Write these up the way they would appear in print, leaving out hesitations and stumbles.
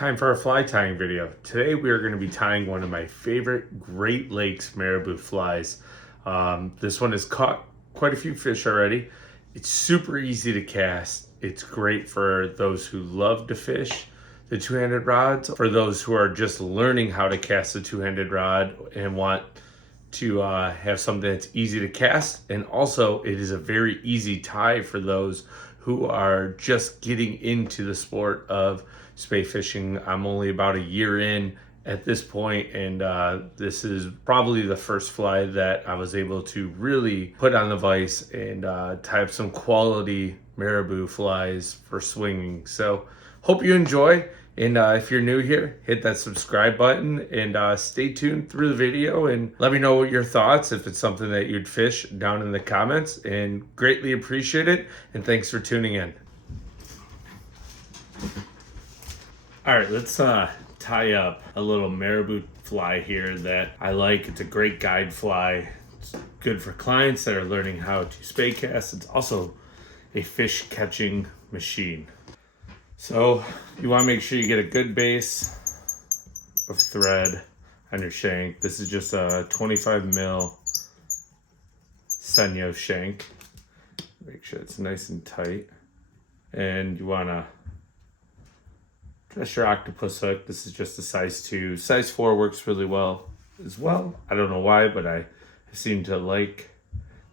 Time for a fly tying video. Today we are going to be tying one of my favorite Great Lakes marabou flies. This one has caught quite a few fish already. It's super easy to cast. It's great for those who love to fish the two-handed rods, for those who are just learning how to cast the two-handed rod and want to have something that's easy to cast. And also it is a very easy tie for those who are just getting into the sport of spey fishing. I'm only about a year in at this point, and this is probably the first fly that I was able to really put on the vise and tie up some quality marabou flies for swinging. So hope you enjoy, and if you're new here, hit that subscribe button and stay tuned through the video and let me know what your thoughts, if it's something that you'd fish, down in the comments, and greatly appreciate it. And thanks for tuning in. All right, let's tie up a little marabou fly here that I like. It's a great guide fly. It's good for clients that are learning how to spey cast. It's also a fish catching machine. So you want to make sure you get a good base of thread on your shank. This is just a 25 mil Senyo shank. Make sure it's nice and tight. And you want to dress your octopus hook. This is just a size 2. Size 4 works really well as well. I don't know why, but I seem to like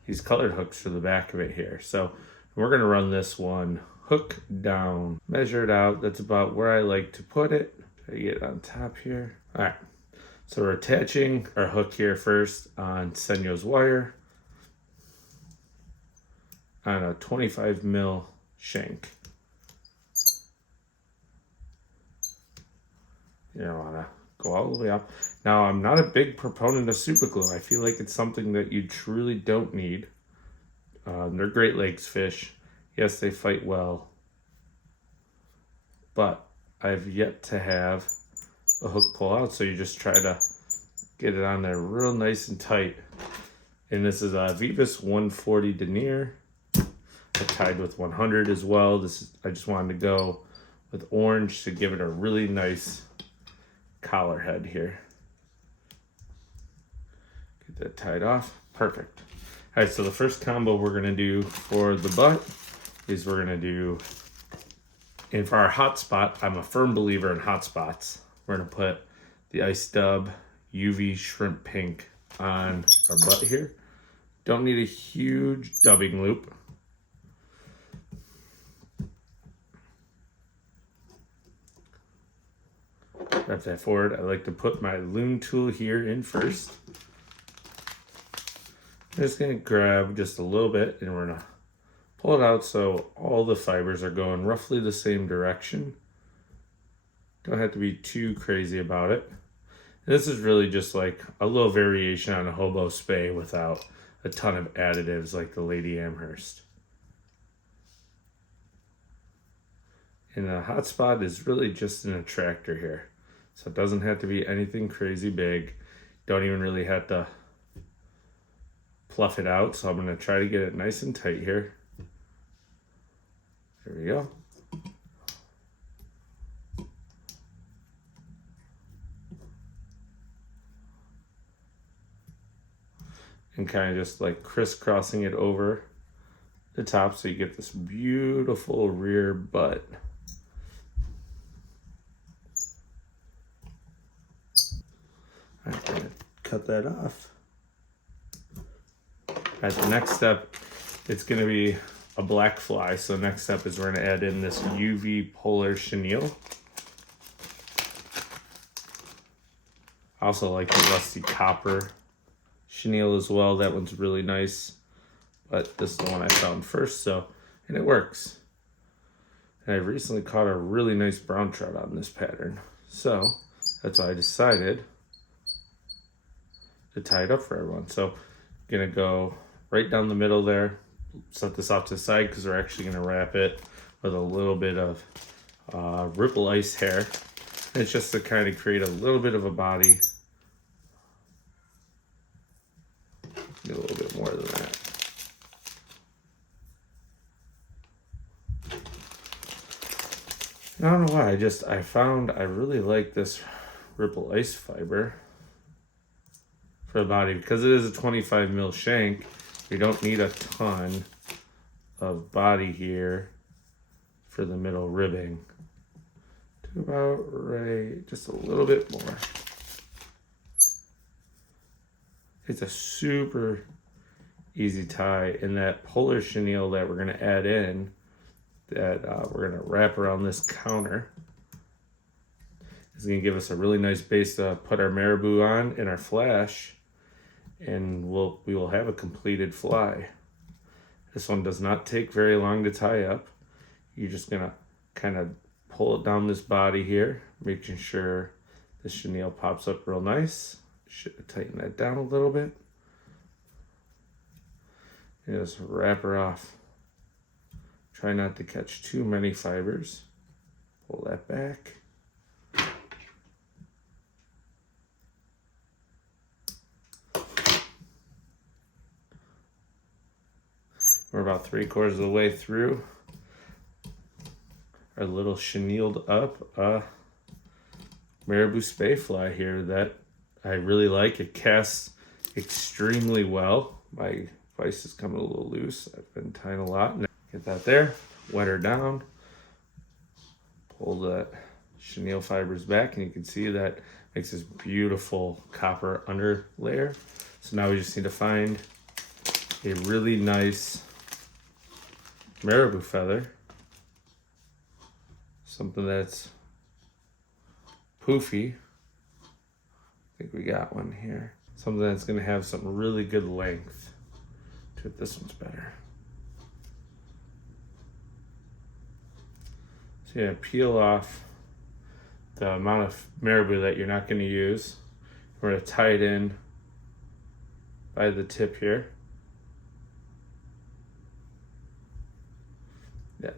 these colored hooks for the back of it here. So we're going to run this one hook down, measure it out. That's about where I like to put it. I get it on top here. All right, so we're attaching our hook here first on Senyo's wire on a 25 mil shank. You don't want to go all the way up. Now, I'm not a big proponent of super glue. I feel like it's something that you truly don't need. They're Great Lakes fish. Yes, they fight well, but I've yet to have a hook pull out, so you just try to get it on there real nice and tight. And this is a Vivus 140 denier. I tied with 100 as well. I just wanted to go with orange to give it a really nice collar head here. Get that tied off. Perfect. All right, so the first combo we're going to do for the butt is we're going to do, and for our hot spot, I'm a firm believer in hot spots. We're going to put the Ice Dub UV Shrimp Pink on our butt here. Don't need a huge dubbing loop. Wrap that forward. I like to put my loom tool here in first. I'm just going to grab just a little bit, and we're going to pull it out so all the fibers are going roughly the same direction. Don't have to be too crazy about it. And this is really just like a little variation on a HohBo Spey without a ton of additives like the Lady Amherst. And the hot spot is really just an attractor here. So it doesn't have to be anything crazy big. Don't even really have to fluff it out. So I'm going to try to get it nice and tight here. There we go. And kind of just like crisscrossing it over the top so you get this beautiful rear butt. I'm going to cut that off. At the next step, it's going to be a black fly. So next step is we're going to add in this UV polar chenille. I also like the rusty copper chenille as well. That one's really nice, but this is the one I found first, and it works. And I recently caught a really nice brown trout on this pattern, so that's why I decided to tie it up for everyone. So I'm gonna go right down the middle there, set this off to the side because we're actually gonna wrap it with a little bit of ripple ice hair. And it's just to kind of create a little bit of a body. A little bit more than that. I don't know why, I found I really like this ripple ice fiber for the body because it is a 25 mil shank. You don't need a ton of body here for the middle ribbing. To about right, just a little bit more. It's a super easy tie, and that polar chenille that we're going to add in, that we're going to wrap around this counter, is going to give us a really nice base to put our marabou on in our flash, and we will have a completed fly. This one does not take very long to tie up. You're just going to kind of pull it down this body here, making sure the chenille pops up real nice. Should tighten that down a little bit. And just wrap her off. Try not to catch too many fibers. Pull that back. We're about 3/4 of the way through our little chenilled up Marabou Spey fly here that I really like. It casts extremely well. My vise is coming a little loose. I've been tying a lot. Get that there, wet her down, pull the chenille fibers back, and you can see that makes this beautiful copper under layer. So now we just need to find a really nice marabou feather, something that's poofy. I think we got one here. Something that's going to have some really good length to it. This one's better. So yeah, peel off the amount of marabou that you're not going to use. We're going to tie it in by the tip here. Yeah.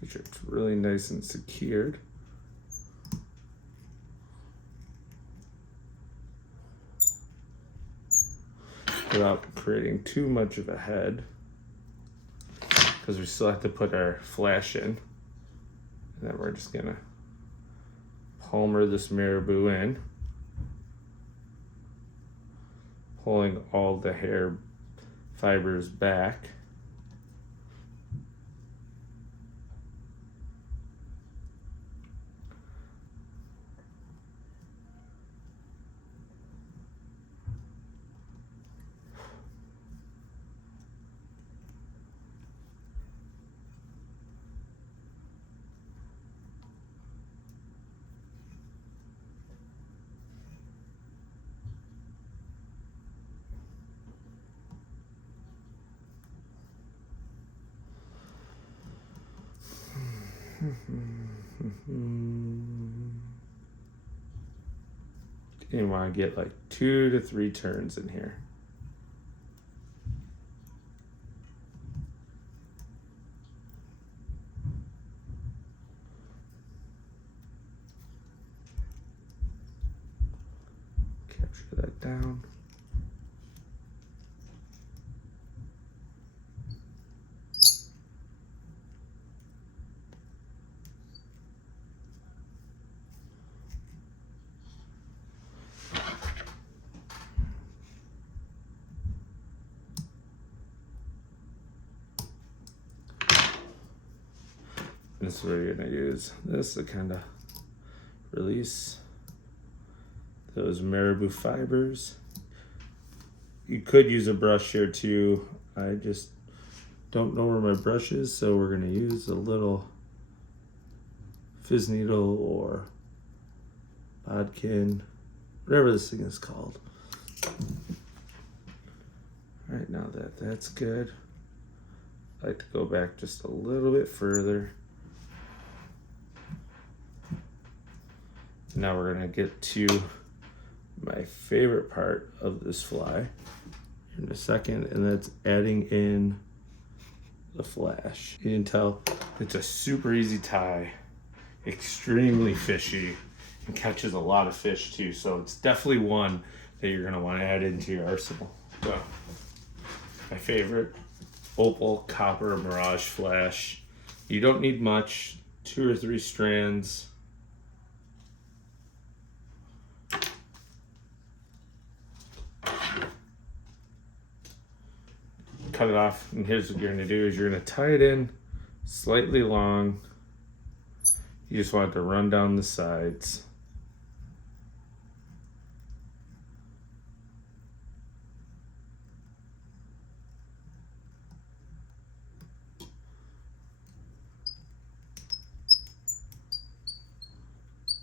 Make sure it's really nice and secured. Without creating too much of a head, because we still have to put our flash in. And then we're just gonna palmer this marabou in, pulling all the hair fibers back. You want to get like 2 to 3 turns in here. Capture that down. This is where you're going to use this to kind of release those marabou fibers. You could use a brush here too. I just don't know where my brush is, so we're going to use a little fizz needle or bodkin, whatever this thing is called. All right, now that that's good, I like to go back just a little bit further. Now we're gonna get to my favorite part of this fly in a second, and that's adding in the flash. You can tell it's a super easy tie, extremely fishy, and catches a lot of fish too. So it's definitely one that you're gonna want to add into your arsenal. So my favorite opal copper mirage flash. You don't need much, 2 or 3 strands. Cut it off, and here's what you're going to do is you're going to tie it in slightly long. You just want it to run down the sides.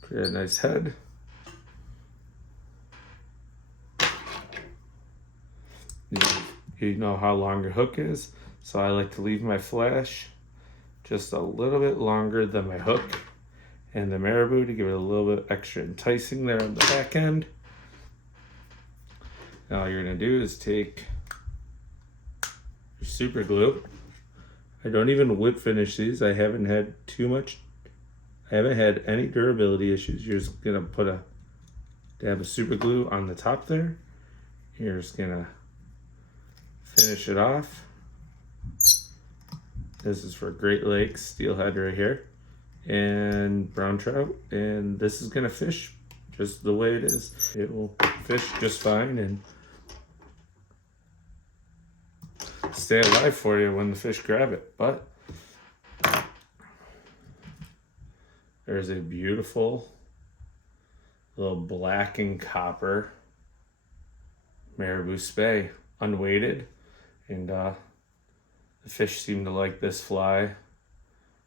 Create a nice head. You know how long your hook is, so I like to leave my flash just a little bit longer than my hook and the marabou to give it a little bit extra enticing there on the back end. Now all you're gonna do is take your super glue. I don't even whip finish these. I haven't had any durability issues. You're just gonna put a dab of super glue on the top there. You're just gonna finish it off. This is for Great Lakes, steelhead right here, and brown trout, and this is gonna fish just the way it is. It will fish just fine and stay alive for you when the fish grab it. But there's a beautiful little black and copper Marabou Spey, unweighted, and the fish seem to like this fly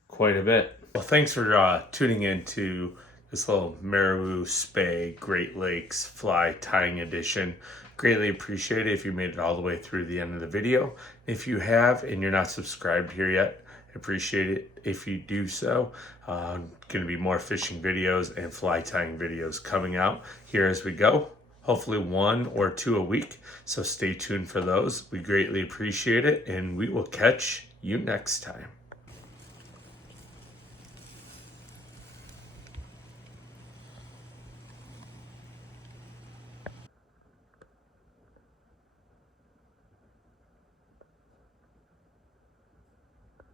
quite a bit. Well, thanks for tuning in to this little Marabou Spey Great Lakes fly tying edition. Greatly appreciate it if you made it all the way through the end of the video. If you have and you're not subscribed here yet, I appreciate it if you do so. Going to be more fishing videos and fly tying videos coming out here as we go. Hopefully 1 or 2 a week. So stay tuned for those. We greatly appreciate it, and we will catch you next time.